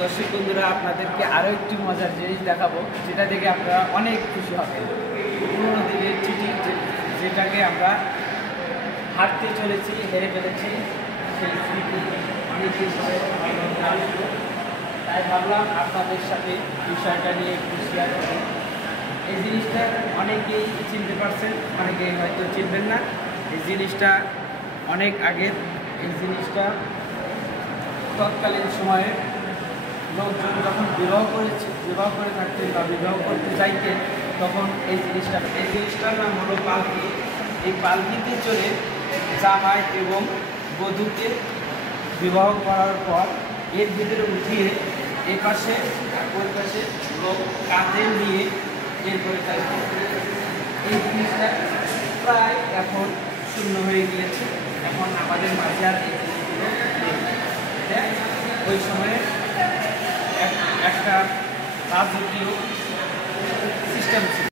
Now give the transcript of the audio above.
দর্শক বন্ধুরা, আপনাদেরকে আরও একটি মজার জিনিস দেখাবো, যেটা দেখে আপনারা অনেক খুশি হবেন। পুরোনো দিনের চিঠি, যেটাকে আমরা হারতে চলেছি, হেরে ফেলেছি, সেই স্মৃতি অনেকেই আসবো। তাই ভাবলাম আপনাদের সাথে বিষয়টা নিয়ে একটু শেয়ার করব। এই জিনিসটা অনেকেই চিনতে পারছেন, অনেকেই হয়তো চিনবেন না। এই জিনিসটা অনেক আগের। এই জিনিসটা তৎকালীন সময়ে লোকজন যখন বিবাহ করে থাকতেন বা বিবাহ করতে চাইতেন, তখন এই জিনিসটার নাম হলো পালকি। এই পালকিতে চড়ে জামাই এবং বধূকে বিবাহ করার পর এর ভিতরে উঠিয়ে এ পাশে ওই পাশে লোক কাঁধে নিয়ে এরপরে এই জিনিসটা প্রায় এখন শূন্য হয়ে গিয়েছে। এখন আমাদের মাঝে আর এই জিনিসগুলো নেই। ওই সময়ে একটা রাজকীয় সিস্টেম ছিল।